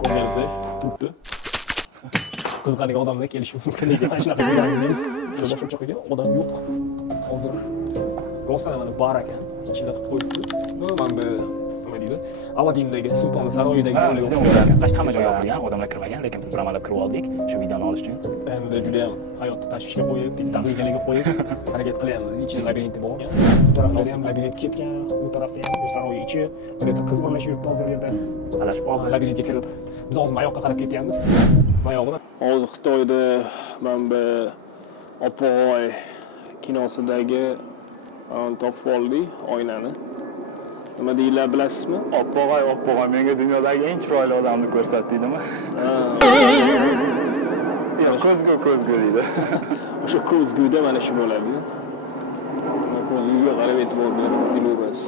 ko'rganingizdek turibdi. Qiziqadigan odamlar kelishi mumkin ekan. Mana shunaqa joylarga boshqa joyga odam yo'q. Hozir rostdan mana bar ekan. Ichida qilib qo'yibdi. Mana bu nima deydi? Aladindagi Sulton saroyidagi joylar. Qashqar hamma joy yopilgan, odamlar kirmagan, lekin biz bir amalab kirib oldik shu videoni olish uchun. Endi juda ham hayotni tashvishga qo'yib, tahlikalarga qo'yib harakat qilyapmiz. Ichida labirinti bor. Bu taraflarda ham labirint ketgan, bu tarafda ham saroy ichi. Bu yerda qiz bola yuribdi hozir yerda. Adashib qolib labirintga kirib. Biz hozir mayoqqa qarab ketyapmiz. Mayog'ini. Hozir Xitoyda men bu Opoy kinosidagi topib oldik oynani. Nima deylar bilasizmi? Oppo'g'ay menga dunyodagi eng chiroyli odamni ko'rsatdingmi? Yo'q, ko'zgu deydi. O'sha ko'zguda mana shu bo'ladi. Mana ko'zguga qarab e'tibor berib kelamiz.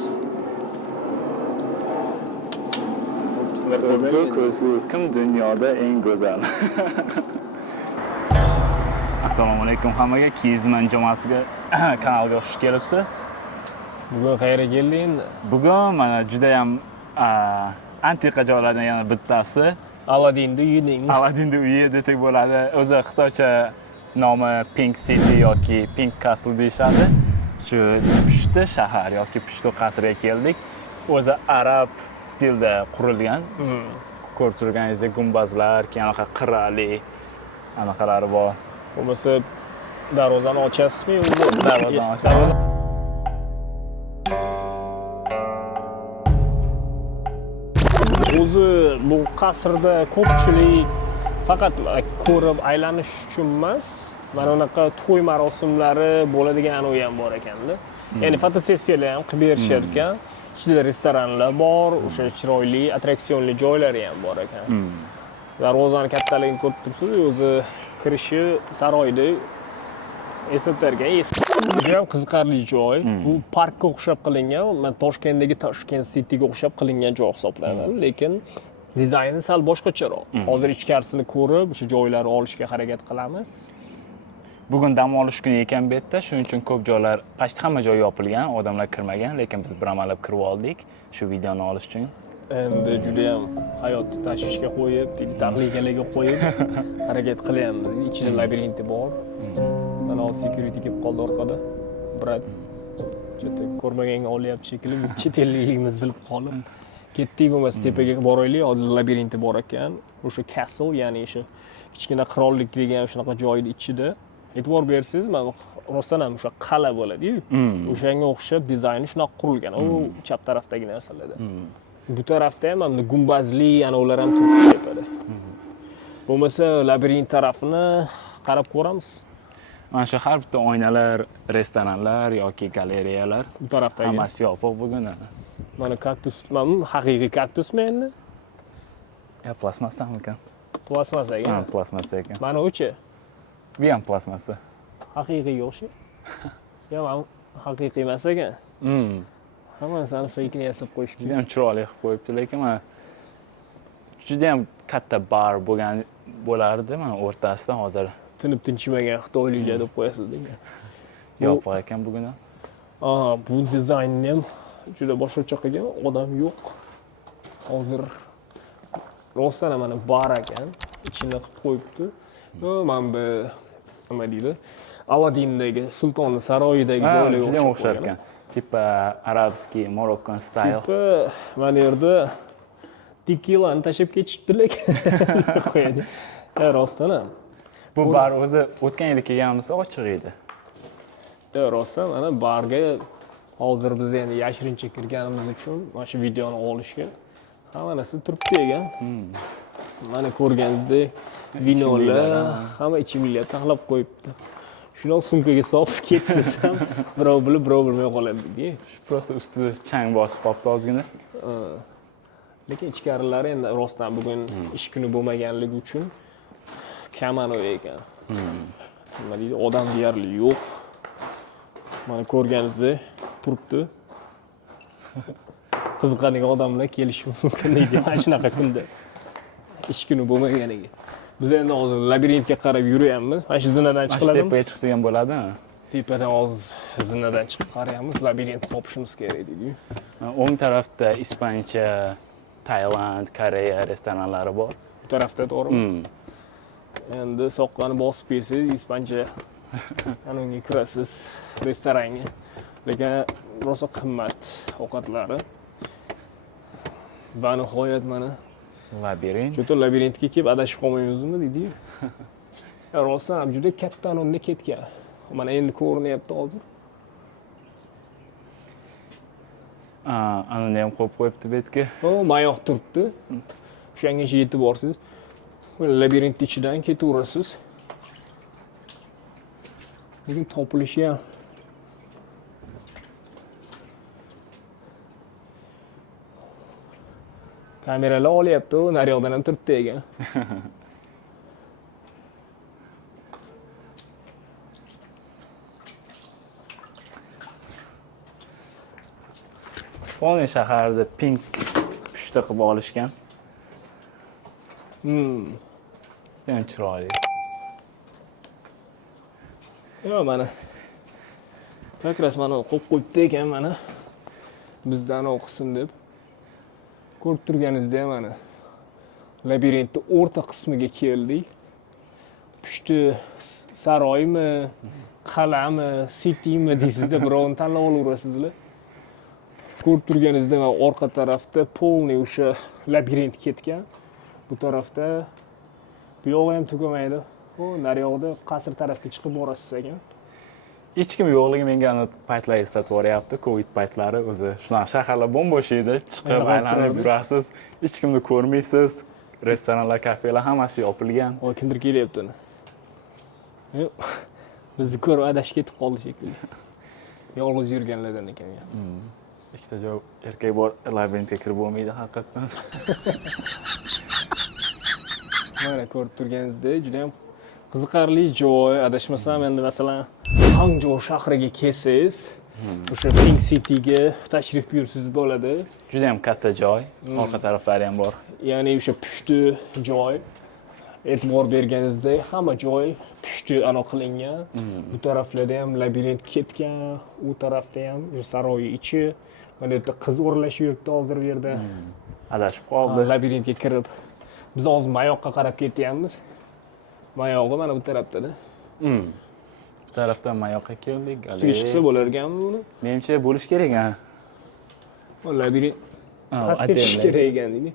Ko'zgu kim dunyoda eng go'zal? Assalomu alaykum hammaga. Kizman jamoasiga kanalga xush kelibsiz. Bugun qayerga kelding? Bugun mana juda ham antiqa joylardan yana bittasi. Aladinda uying. Aladinda uyi desak bo'ladi. O'zi xitoycha nomi Pink City yoki Pink Castle deyshadi. Shu pushti shahar yoki pushti qasriga keldik. O'zi arab stilda qurilgan. Ko'rib turganingizdek gumbazlar, keyin anaqa qirali anaqalari bor. Bo'lmasa darvozani ochasizmi yo'qmi? Darvozani ochamiz. O'zi bu qasrda ko'pchilik faqat ko'rib aylanish uchun emas, mana unaqa to'y marosimlari bo'ladigan u ham bor ekanda. Ya'ni fotosessiyalar ham qilib berishar ekan. Ichida restoranlar bor, o'sha chiroyli, attraksionli joylari ham bor ekan. Darvozani kattaligini ko'rib turibsiz, o'zi kirishi saroyda eslatarkan. Juda ham qiziqarli joy. Bu parkka o'xshab qilingan, men Toshkentdagi Tashkent City'ga o'xshab qilingan joy hisoblanadi, lekin dizayni sal boshqacharoq. Hozir ichkarisini ko'rib, o'sha joylarni olishga harakat qilamiz. Bugun dam olish kuni ekan bu yerda, shuning uchun ko'p joylar, pashti hamma joy yopilgan, odamlar kirmagan, lekin biz bir amalab kirib oldik shu videoni olish uchun. Endi juda ham hayotni tashvishga qo'yib, tahlikalarga qo'yib harakat qilyapmiz. Ichida labirinti bor. Mana security kelib qoldi orqada. Brat. Juda ko'rmaganga olyapti shekilli, biz chet ellikligimiz bilib qolib ketdik, bo'lmasa tepaga boraylik. Hozir labirinti bor ekan. O'sha castle, ya'ni o'sha kichkina qirollik degan shunaqa joyning ichida. E'tibor bersangiz, mana rostdan ham o'sha qal'a bo'ladi-yu. O'shanga o'xshab dizayni shunaqa qurilgan. U chap tarafdagi narsalarda. Bu tarafda ham mana gumbazli anavlar ham turibdi tepada. Bo'lmasa labirint tarafini qarab ko'ramiz. Mana shu har bitta oynalar, restoranlar yoki galereyalar bu tarafdagi hammasi yopiq bugun. Mana kaktus, mana haqiqiy kaktusmi endi? Ya plasmassamikan? Plasmassa ekan. Ha, plasmassa ekan. Mana o'chi. Bu ham plasmassa. Haqiqiyga o'xshaydi. Ya, mana haqiqiy emas ekan. Hammasini fake'ni yasab qo'yishdi. Juda ham chiroyli qilib qo'yibdi, lekin mana juda ham katta bar bo'lardi mana o'rtasida hozir. Tinib tinchimagan xitoyliklar deb qo'yasiz degan. Yopiq ekan bugun ham. Bu dizaynni ham juda boshqacha qilgan, odam yo'q. Hozir rostdan mana bar ekan, ichini qilib qo'yibdi. Mana bu nima deydi? Aladindagi Sulton saroyidagi joylarga juda o'xshar ekan. Tipa arabskiy, Moroccan style. Tipa mana yerda tekilani tashib ketishibdi lekin qo'yadi. Rostdan ham. Bu bar o'zi o'tgan yili kelganimizda ochiq edi. Rostdan mana barga hozir biz endi yashirincha kirganimiz uchun mana shu videoni olishga hamma narsa turibdi ekan. Mana ko'rganingizdek vinolar, hamma ichimliklar taxlab qo'yibdi. Shuni sumkaga solib ketsiz ham birov bilib, birov bilmay qoladi-ku. Prosta ustida chang bosib qolibdi ozgina. Lekin ichkarilari endi rostdan bugun ish kuni bo'lmaganligi uchun kamano ekan. Nima deydi? Odam deyarli yo'q. Mana ko'rganingizdek turibdi. Qiziqadigan odamlar kelishi mumkin deydi. Mana shunaqa kunda. Ish kuni bo'lmaganiga. Biz endi hozir labirintga qarab yuryapmiz. Mana shu zinadan chiqiladimi? Tepaga chiqsa ham bo'ladimi? Tepadan hozir zinadan chiqib qarayapmiz, labirint topishimiz kerak deydi. O'ng tarafda ispancha Tailand, Koreya restoranlari bor. Bu tarafda to'g'rimi? Endi soqqani bosib kelsangiz ispancha anonga kirasiz restoranga. Lekin rosa qimmat ovqatlari. Va nihoyat mana Labirint. shu labirintga kelib adashib qolmaymizmi deydi-yu. Rosa ham juda katta anonda ketgan. Mana endi ko'rinyapti hozir. Anonni ham qo'yib qo'yibdi betga. Mayoq turibdi. O'shangacha yetib borsiz. Labirint ichidan ketaverasiz. Lekin topilishi ham kameralar olyapti, naryoqdan ham turibdi ekan. Polni shaharda pink pushti qilib olishgan. Ham chiroyli. Yo, mana как раз mana qo'yib qo'yibdi ekan mana. Bizdan o'qisin deb. Ko'rib turganingizda mana labirintning o'rta qismiga keldik. Pushti saroymi, qal'ami, citymi deysizda birovini tanlab olaverasizlar. Ko'rib turganingizda mana orqa tarafda polniy o'sha labirint ketgan. Bu tarafda bu yog'i ham tugamaydi. Naryoqda qasr tarafga chiqib borasiz ekan. Hech kim yo'qligi menga paytlar eslatib yuboryapti. Covid paytlari o'zi shunaqa shaharlar bo'm-bo'sh edi. Chiqib aylanib yurasiz, hech kimni ko'rmaysiz. Restoranlar, kafelar hammasi yopilgan. Kimdir kelyapti. Bizni ko'rib adashib ketib qoldi shekilli. Yolg'iz yurganlardan ekan. Ikkita joy erkak bor, labirintga kirib bo'lmaydi haqiqatan. Mana ko'rib turganingizdek, juda ham qiziqarli joy. Adashmasam endi masalan Hangzhou shahriga kelsangiz, o'sha Pink Cityga tashrif buyursangiz bo'ladi. Juda ham katta joy, orqa taraflari ham bor. Ya'ni o'sha pushti joy. E'tibor berganingizda hamma joy pushti aniq qilingan. Bu taraflarda ham labirint ketgan, u tarafda ham saroy ichi. Mana yerda qiz o'rlashib yuribdi hozir bu yerda. Adashib qoldi. Labirintga kirib. Biz hozir mayoqqa qarab ketyapmiz. Mayog'i mana bu tarafda-da. Bu tarafdan mayoqqa keldik. Suv chiqsa bo'lar ekanmi buni? Menimcha bo'lish kerak ha. Labirint pastga tushish kerak ekan deydi.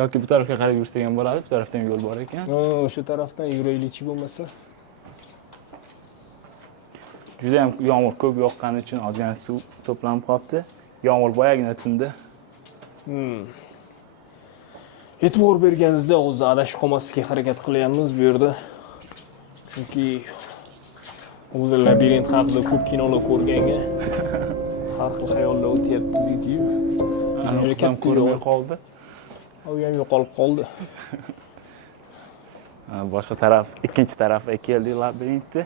Yoki bu tarafga qarab yursak ham bo'ladi, bu tarafdan ham yo'l bor ekan. O'sha tarafdan yuraylikchi bo'lmasa. Juda ham yomg'ir ko'p yoqqani uchun ozgina suv to'planib qolibdi. Yomg'ir boyagina tindi. E'tibor berganingizda o'zi adashib qolmaslikka harakat qilyapmiz bu yerda. Chunki o'zi labirint haqida ko'p kinolar ko'rganga har xil xayollar o'tyapti deydi-yu. Aniqam ko'rmay qoldi. U ham yo'qolib qoldi. Boshqa taraf, ikkinchi tarafga keldik labirintni.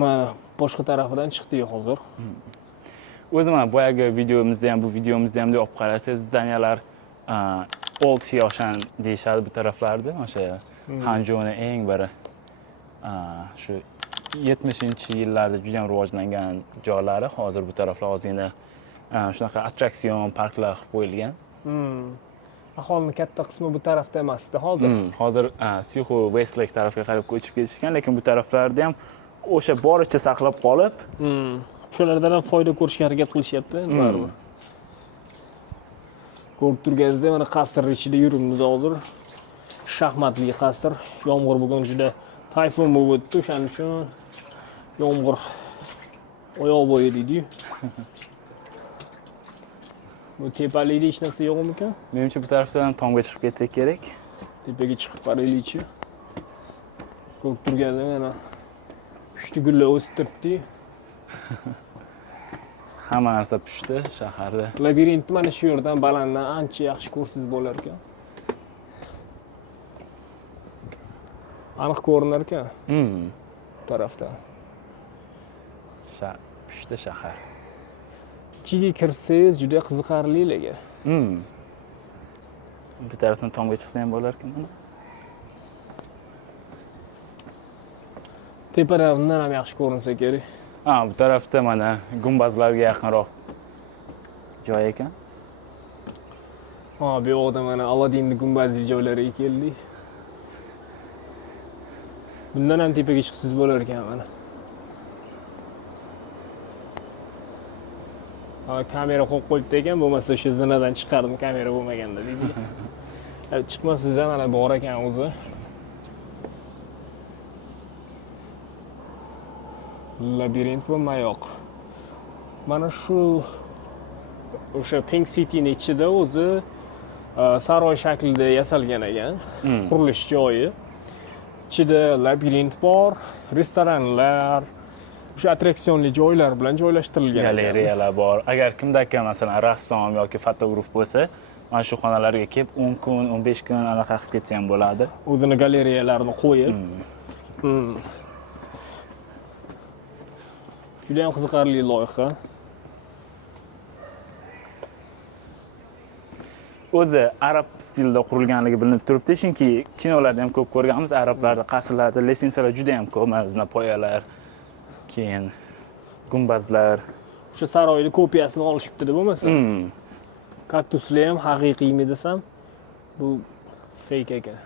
Mana boshqa tarafidan chiqdik hozir. O'zi mana boyagi videomizda ham, bu videomizda ham olib qarasangiz, zdanyalar Old Xiaoshan deyishadi bu taraflarda. O'sha Hangzhouning eng bir shu 70-yillarda juda ham rivojlangan joylari. Hozir bu taraflar ozgina shunaqa attraksion parklar qilib qo'yilgan. Aholining katta qismi bu tarafda emasdi hozir. Hozir Sihu Westlake tarafga qarab ko'chib ketishgan, lekin bu taraflarda ham o'sha boricha saqlab qolib, shulardan ham foyda ko'rishga harakat qilishyapti, baribir. Ko'rib turganingizda mana qasr ichida yuribmiz hozir. Shaxmatli qasr. Yomg'ir bugun juda tayfun bo'lib o'tdi, o'shaning uchun yomg'ir oyoq bo'yi deydi-yu. Bu tepalikda hech narsa yo'qmi-kan? Menimcha bu tarafdan tomga chiqib ketsak kerak. Tepaga chiqib qaraylikchi. Ko'rib turganda mana pushti gullar o'sib turibdi. Hamma narsa pushti shaharda. Labirintni mana shu yerdan balanddan ancha yaxshi ko'rsangiz bo'lar ekan. Aniq ko'rinar ekan. Tarafdan. Pushti shahar. Ichiga kirsangiz juda qiziqarli lekin. Bu tarafdan tomga chiqsa ham bo'lar ekan mana. Tepadan ham yaxshi ko'rinsa kerak. Bu tarafda mana gumbazlarga yaqinroq joy ekan. Ha, bu yoqda mana Aladdinning gumbazli joylariga keldik. Bundan ham tepaga chiqsiz bo'lar ekan mana. Ha, kamera qo'yib qo'yibdi ekan, bo'lmasa o'sha zinadan chiqardim kamera bo'lmaganda deydi. Chiqmasiz ham mana bor ekan o'zi. Labirint va mayoq. Mana shu o'sha Pink City'ning ichida o'zi saroy shaklida yasalgan ekan. Qurilish joyi. Ichida labirint bor, restoranlar, o'sha attraksionli joylar bilan joylashtirilgan. Galeriyalar bor. Agar kimdaka masalan rassom yoki fotograf bo'lsa, mana shu xonalarga kelib 10 kun, 15 kun anaqa qilib ketsa ham bo'ladi. O'zini galereyalarini qo'yib. Juda ham qiziqarli loyiha. O'zi arab stilida qurilganligi bilinib turibdi, chunki kinolarda ham ko'p ko'rganmiz, arablarda qasrlarda lesensalar juda ham ko'p, zinapoyalar, keyin gumbazlar. O'sha saroyning kopiyasini olishibdi-da bo'lmasa. Kaktuslar ham haqiqiymi desam, bu fake ekan.